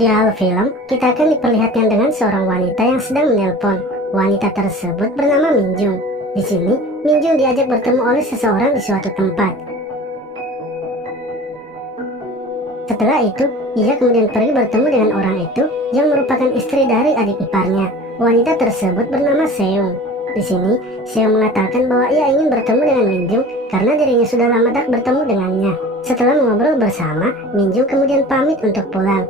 Di awal film, kita akan diperlihatkan dengan seorang wanita yang sedang menelpon. Wanita tersebut bernama Minjung. Di sini, Minjung diajak bertemu oleh seseorang di suatu tempat. Setelah itu, ia kemudian pergi bertemu dengan orang itu yang merupakan istri dari adik iparnya. Wanita tersebut bernama Seung. Di sini, Seung mengatakan bahwa ia ingin bertemu dengan Minjung karena dirinya sudah lama tak bertemu dengannya. Setelah mengobrol bersama, Minjung kemudian pamit untuk pulang.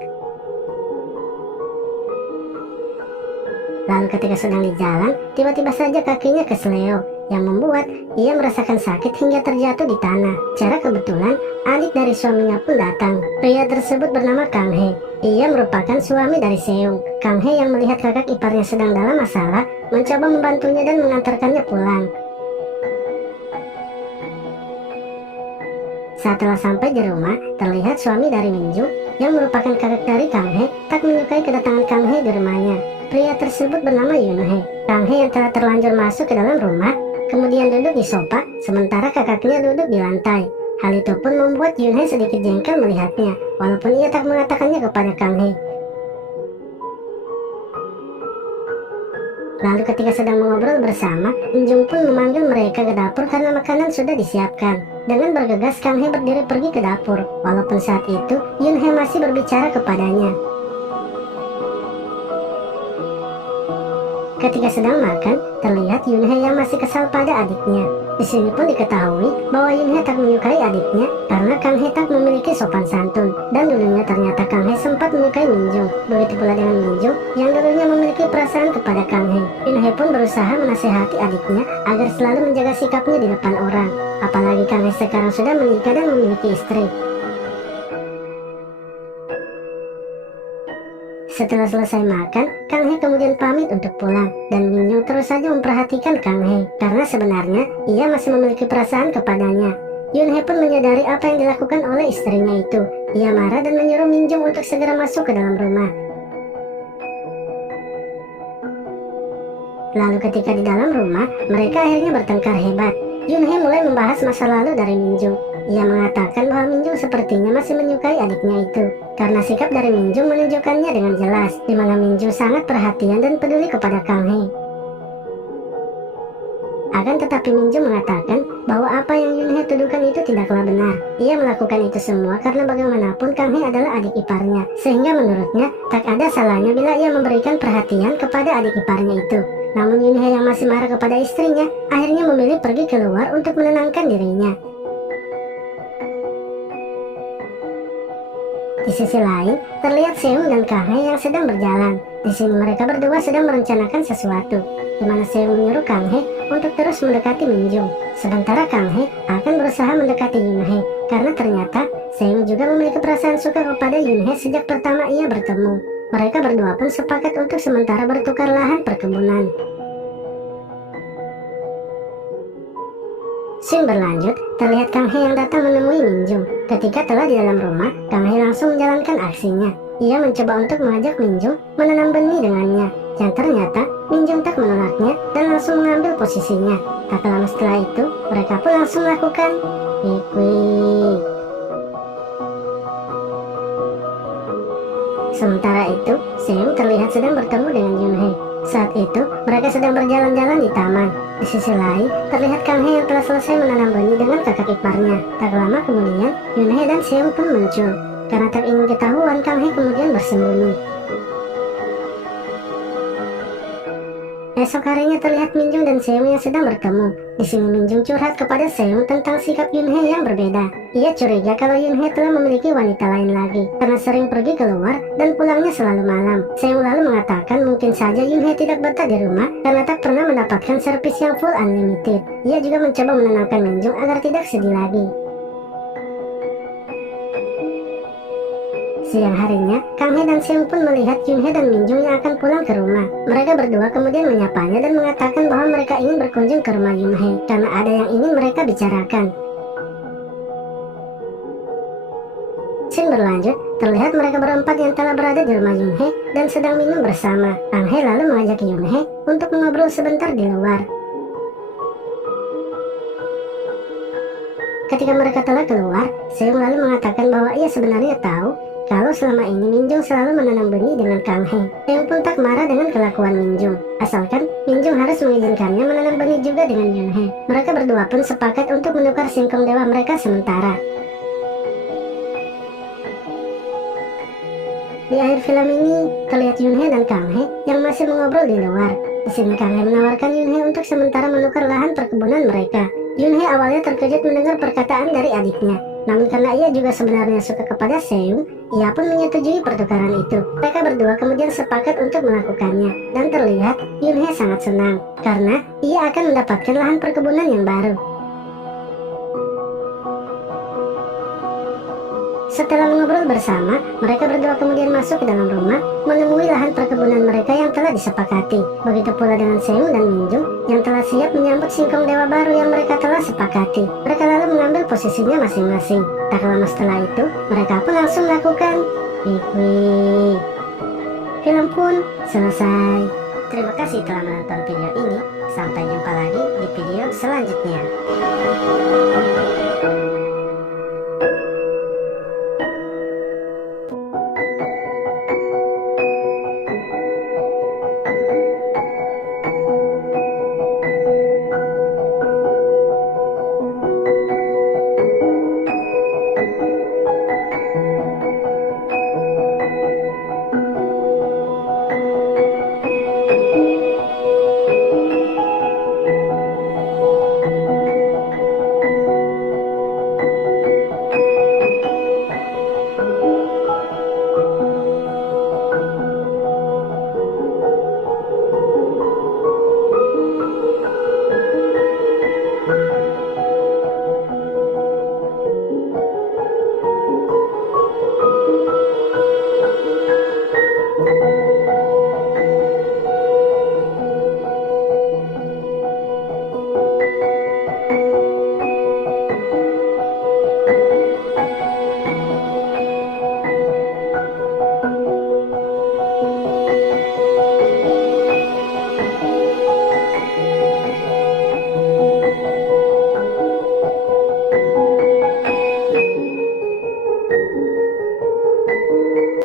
Lalu ketika sedang di jalan, tiba-tiba saja kakinya kesleo, yang membuat ia merasakan sakit hingga terjatuh di tanah. Secara kebetulan, adik dari suaminya pun datang. Pria tersebut bernama Kang He. Ia merupakan suami dari Seung. Kang He yang melihat kakak iparnya sedang dalam masalah, mencoba membantunya dan mengantarkannya pulang. Setelah sampai di rumah, terlihat suami dari Minjung yang merupakan kakak dari Kang He tak menyukai kedatangan Kang He di rumahnya. Pria tersebut bernama Yun He. Kang He yang telah terlanjur masuk ke dalam rumah, kemudian duduk di sofa, sementara kakaknya duduk di lantai. Hal itu pun membuat Yun He sedikit jengkel melihatnya, walaupun ia tak mengatakannya kepada Kang He. Lalu ketika sedang mengobrol bersama, Minjung pun memanggil mereka ke dapur karena makanan sudah disiapkan. Dengan bergegas, Kang He berdiri pergi ke dapur, walaupun saat itu Yun He masih berbicara kepadanya. Ketika sedang makan, terlihat Yun He yang masih kesal pada adiknya. Di sini pun diketahui bahwa Yun He tak menyukai adiknya karena Kang He tak memiliki sopan santun. Dan dulunya ternyata Kang He sempat menyukai Minjung. Begitu pula dengan Minjung yang dulunya memiliki perasaan kepada Kang He. Yun He pun berusaha menasehati adiknya agar selalu menjaga sikapnya di depan orang. Apalagi Kang He sekarang sudah menikah dan memiliki istri. Setelah selesai makan, Kang He kemudian pamit untuk pulang, dan Minjung terus saja memperhatikan Kang He, karena sebenarnya ia masih memiliki perasaan kepadanya. Yun He pun menyadari apa yang dilakukan oleh istrinya itu. Ia marah dan menyuruh Minjung untuk segera masuk ke dalam rumah. Lalu ketika di dalam rumah, mereka akhirnya bertengkar hebat. Yun He mulai membahas masa lalu dari Minjung. Ia mengatakan bahwa Minjung sepertinya masih menyukai adiknya itu, karena sikap dari Minjung menunjukkannya dengan jelas, di mana Minjung sangat perhatian dan peduli kepada Kang He. Akan tetapi Minjung mengatakan bahwa apa yang Yun He tuduhkan itu tidaklah benar. Ia melakukan itu semua karena bagaimanapun Kang He adalah adik iparnya, sehingga menurutnya tak ada salahnya bila ia memberikan perhatian kepada adik iparnya itu. Namun Yun He yang masih marah kepada istrinya, akhirnya memilih pergi keluar untuk menenangkan dirinya. Di sisi lain, terlihat Seung dan Kang He yang sedang berjalan. Di sini mereka berdua sedang merencanakan sesuatu, di mana Seung menyuruh Kang He untuk terus mendekati Minjung. Sementara Kang He akan berusaha mendekati Yun He, karena ternyata Seung juga memiliki perasaan suka kepada Yun He sejak pertama ia bertemu. Mereka berdua pun sepakat untuk sementara bertukar lahan perkebunan. Scene berlanjut, terlihat Kang He yang datang menemui Minjung. Ketika telah di dalam rumah, Kang He langsung menjalankan aksinya. Ia mencoba untuk mengajak Minjung menanam benih dengannya, yang ternyata Minjung tak menolaknya dan langsung mengambil posisinya. Tak lama setelah itu, mereka pun langsung melakukan wik-wik. Sementara itu, Seung terlihat sedang bertemu dengan Yun He. Saat itu, mereka sedang berjalan-jalan di taman. Di sisi lain, terlihat Kang He yang telah selesai menanam benih dengan kakak iparnya. Tak lama kemudian, Yun He dan Seung pun muncul. Karena tak ingin ketahuan, Kang He kemudian bersembunyi. Esok harinya terlihat Minjung dan Seung yang sedang bertemu. Di sini Minjung curhat kepada Seung tentang sikap Yun He yang berbeda. Ia curiga kalau Yun He telah memiliki wanita lain lagi, karena sering pergi keluar dan pulangnya selalu malam. Seung lalu mengatakan mungkin saja Yun He tidak betah di rumah karena tak pernah mendapatkan servis yang full unlimited. Ia juga mencoba menenangkan Minjung agar tidak sedih lagi. Siang harinya, Kang He dan Seung pun melihat Yun He dan Minjung yang akan pulang ke rumah. Mereka berdua kemudian menyapanya dan mengatakan bahwa mereka ingin berkunjung ke rumah Yun He karena ada yang ingin mereka bicarakan. Scene berlanjut, terlihat mereka berempat yang telah berada di rumah Yun He dan sedang minum bersama. Kang He lalu mengajak Yun He untuk mengobrol sebentar di luar. Ketika mereka telah keluar, Seung lalu mengatakan bahwa ia sebenarnya tahu kalau selama ini Minjung selalu menanam benih dengan Kang He. Seung pun tak marah dengan kelakuan Minjung, asalkan Minjung harus mengizinkannya menanam benih juga dengan Yun He. Mereka berdua pun sepakat untuk menukar singkong dewa mereka sementara. Di akhir film ini, terlihat Yun He dan Kang He yang masih mengobrol di luar. Di sini Kang He menawarkan Yun He untuk sementara menukar lahan perkebunan mereka. Yun He awalnya terkejut mendengar perkataan dari adiknya. Namun karena ia juga sebenarnya suka kepada Seung, ia pun menyetujui pertukaran itu. Mereka berdua kemudian sepakat untuk melakukannya. Dan terlihat Yun He sangat senang, karena ia akan mendapatkan lahan perkebunan yang baru. Setelah mengobrol bersama, mereka berdua kemudian masuk ke dalam rumah, menemui lahan perkebunan mereka yang telah disepakati. Begitu pula dengan Seung dan Minjung yang telah siap menyambut singkong dewa baru yang mereka telah sepakati. Mereka lalu mengambil posisinya masing-masing. Tak lama setelah itu, mereka pun langsung melakukan wik-wik. Film pun selesai. Terima kasih telah menonton video ini. Sampai jumpa lagi di video selanjutnya.